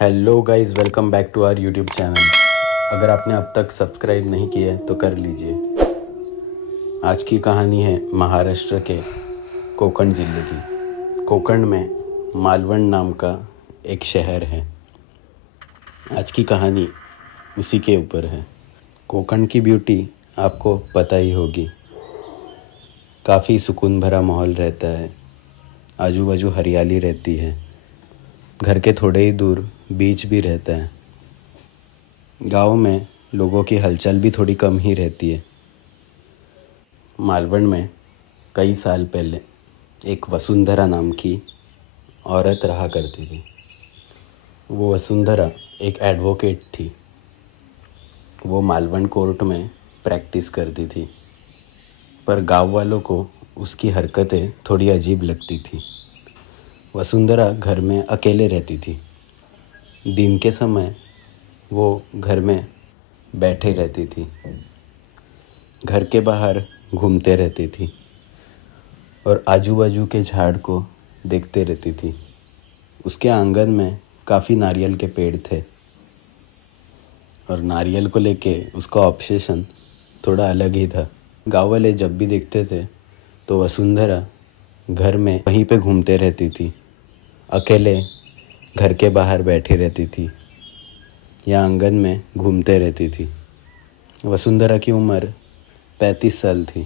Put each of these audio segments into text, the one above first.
Hello guys, welcome back to our YouTube channel. अगर आपने अब तक सब्सक्राइब नहीं किया है तो कर लीजिए। आज की कहानी है महाराष्ट्र के कोकण ज़िले की। कोकण में मालवण नाम का एक शहर है। आज की कहानी उसी के ऊपर है। कोकण की ब्यूटी आपको पता ही होगी। काफ़ी सुकून भरा माहौल रहता है, आजू बाजू हरियाली रहती है, घर के थोड़े ही दूर बीच भी रहता है। गांव में लोगों की हलचल भी थोड़ी कम ही रहती है। मालवण में कई साल पहले एक वसुंधरा नाम की औरत रहा करती थी। वो वसुंधरा एक एडवोकेट थी। वो मालवण कोर्ट में प्रैक्टिस करती थी, पर गांव वालों को उसकी हरकतें थोड़ी अजीब लगती थी। वसुंधरा घर में अकेले रहती थी। दिन के समय वो घर में बैठे रहती थी, घर के बाहर घूमते रहती थी और आजू बाजू के झाड़ को देखते रहती थी। उसके आंगन में काफ़ी नारियल के पेड़ थे और नारियल को लेके उसका ऑब्सेशन थोड़ा अलग ही था। गाँव वाले जब भी देखते थे तो वसुंधरा घर में वहीं पे घूमते रहती थी, अकेले घर के बाहर बैठी रहती थी या आंगन में घूमते रहती थी। वसुंधरा की उम्र 35 साल थी।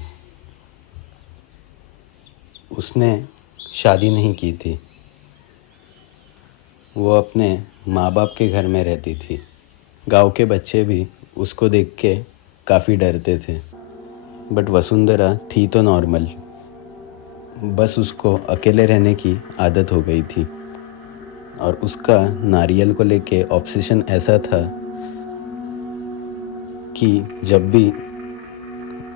उसने शादी नहीं की थी। वो अपने माँ बाप के घर में रहती थी। गांव के बच्चे भी उसको देख के काफ़ी डरते थे, बट वसुंधरा थी तो नॉर्मल। बस उसको अकेले रहने की आदत हो गई थी और उसका नारियल को लेके ऑब्सेशन ऐसा था कि जब भी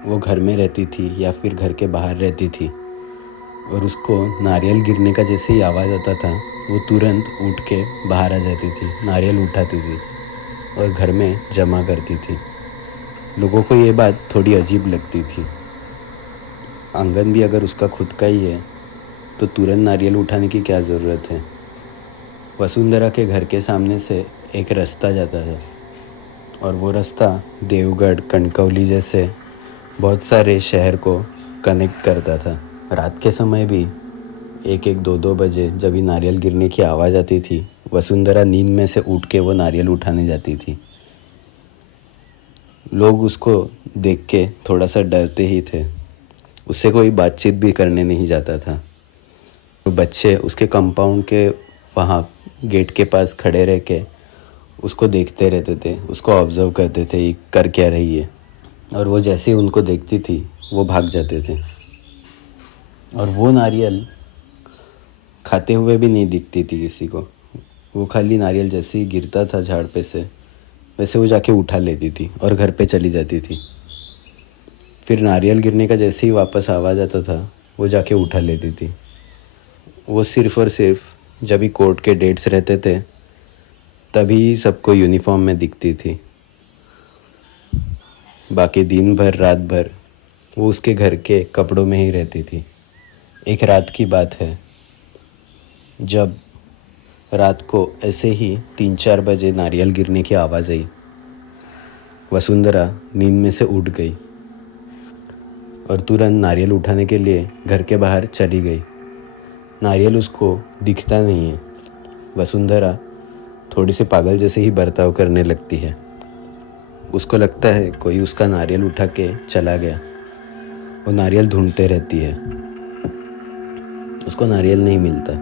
वो घर में रहती थी या फिर घर के बाहर रहती थी और उसको नारियल गिरने का जैसे ही आवाज़ आता था, वो तुरंत उठ के बाहर आ जाती थी, नारियल उठाती थी और घर में जमा करती थी। लोगों को ये बात थोड़ी अजीब लगती थी। आंगन भी अगर उसका खुद का ही है तो तुरंत नारियल उठाने की क्या ज़रूरत है। वसुंधरा के घर के सामने से एक रास्ता जाता है और वो रास्ता देवगढ़, कणकवली जैसे बहुत सारे शहर को कनेक्ट करता था। रात के समय भी 1-1, 2-2 बजे जब भी नारियल गिरने की आवाज़ आती थी, वसुंधरा नींद में से उठ के वो नारियल उठाने जाती थी। लोग उसको देख के थोड़ा सा डरते ही थे। उससे कोई बातचीत भी करने नहीं जाता था। तो बच्चे उसके कंपाउंड के वहाँ गेट के पास खड़े रह के उसको देखते रहते थे, उसको ऑब्ज़र्व करते थे ये कर क्या रही है। और वो जैसे ही उनको देखती थी वो भाग जाते थे। और वो नारियल खाते हुए भी नहीं दिखती थी किसी को। वो खाली नारियल जैसे ही गिरता था झाड़ पे से, वैसे वो जाके उठा लेती थी और घर पे चली जाती थी। फिर नारियल गिरने का जैसे ही वापस आवाज़ आता था, वो जाके उठा लेती थी। वो सिर्फ़ और सिर्फ जब भी कोर्ट के डेट्स रहते थे तभी सबको यूनिफॉर्म में दिखती थी। बाकी दिन भर रात भर वो उसके घर के कपड़ों में ही रहती थी। एक रात की बात है, जब रात को ऐसे ही 3-4 बजे नारियल गिरने की आवाज़ आई। वसुंधरा नींद में से उठ गई और तुरंत नारियल उठाने के लिए घर के बाहर चली गई। नारियल उसको दिखता नहीं है। वसुंधरा थोड़ी सी पागल जैसे ही बर्ताव करने लगती है। उसको लगता है कोई उसका नारियल उठा के चला गया। वो नारियल ढूंढते रहती है, उसको नारियल नहीं मिलता।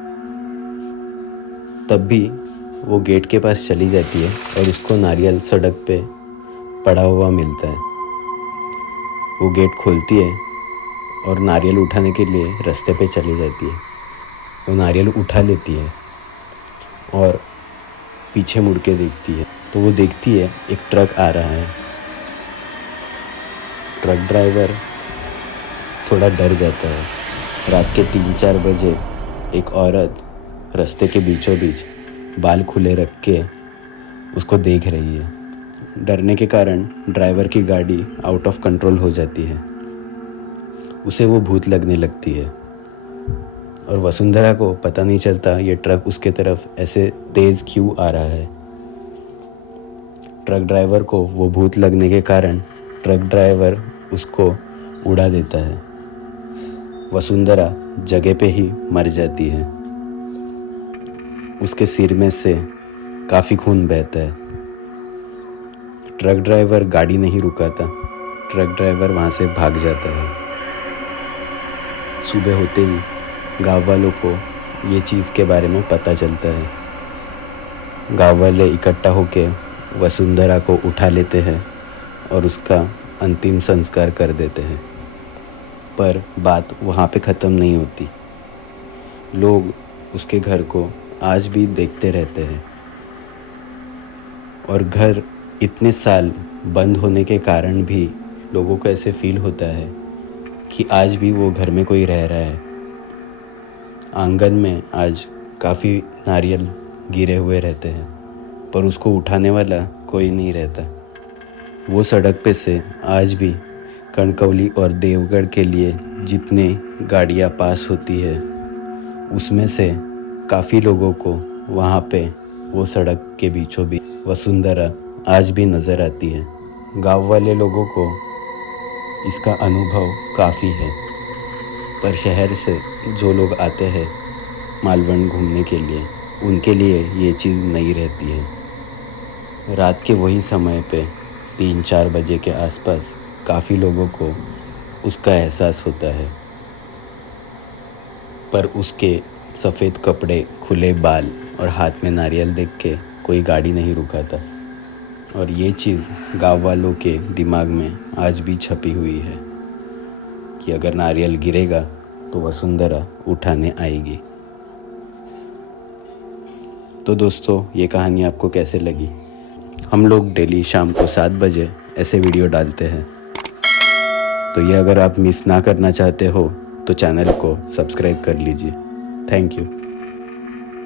तब भी वो गेट के पास चली जाती है और उसको नारियल सड़क पे पड़ा हुआ मिलता है। वो गेट खोलती है और नारियल उठाने के लिए रास्ते पे चली जाती है। वो नारियल उठा लेती है और पीछे मुड़ के देखती है तो वो देखती है एक ट्रक आ रहा है। ट्रक ड्राइवर थोड़ा डर जाता है। रात के 3-4 बजे एक औरत रास्ते के बीचों बीच बाल खुले रख के उसको देख रही है। डरने के कारण ड्राइवर की गाड़ी आउट ऑफ कंट्रोल हो जाती है। उसे वो भूत लगने लगती है। और वसुंधरा को पता नहीं चलता ये ट्रक उसके तरफ ऐसे तेज़ क्यों आ रहा है। ट्रक ड्राइवर को वो भूत लगने के कारण ट्रक ड्राइवर उसको उड़ा देता है। वसुंधरा जगह पे ही मर जाती है। उसके सिर में से काफ़ी खून बहता है। ट्रक ड्राइवर गाड़ी नहीं रुकाता, ट्रक ड्राइवर वहाँ से भाग जाता है। सुबह होते ही गाँव वालों को ये चीज़ के बारे में पता चलता है। गाँव वाले इकट्ठा होके वसुंधरा को उठा लेते हैं और उसका अंतिम संस्कार कर देते हैं। पर बात वहाँ पे ख़त्म नहीं होती। लोग उसके घर को आज भी देखते रहते हैं और घर इतने साल बंद होने के कारण भी लोगों को ऐसे फील होता है कि आज भी वो घर में कोई रह रहा है। आंगन में आज काफ़ी नारियल गिरे हुए रहते हैं पर उसको उठाने वाला कोई नहीं रहता। वो सड़क पे से आज भी कणकवली और देवगढ़ के लिए जितने गाड़ियाँ पास होती है उसमें से काफ़ी लोगों को वहाँ पे वो सड़क के बीचों बीच वसुंधरा आज भी नज़र आती है। गांव वाले लोगों को इसका अनुभव काफ़ी है, पर शहर से जो लोग आते हैं मालवण घूमने के लिए उनके लिए ये चीज़ नहीं रहती है। रात के वही समय पे 3-4 बजे के आसपास काफ़ी लोगों को उसका एहसास होता है, पर उसके सफ़ेद कपड़े, खुले बाल और हाथ में नारियल देख के कोई गाड़ी नहीं रुकाता। और ये चीज़ गाँव वालों के दिमाग में आज भी छपी हुई है कि अगर नारियल गिरेगा तो वसुंधरा उठाने आएगी। तो दोस्तों, ये कहानी आपको कैसे लगी? हम लोग डेली शाम को 7 बजे ऐसे वीडियो डालते हैं, तो ये अगर आप मिस ना करना चाहते हो तो चैनल को सब्सक्राइब कर लीजिए। Thank you.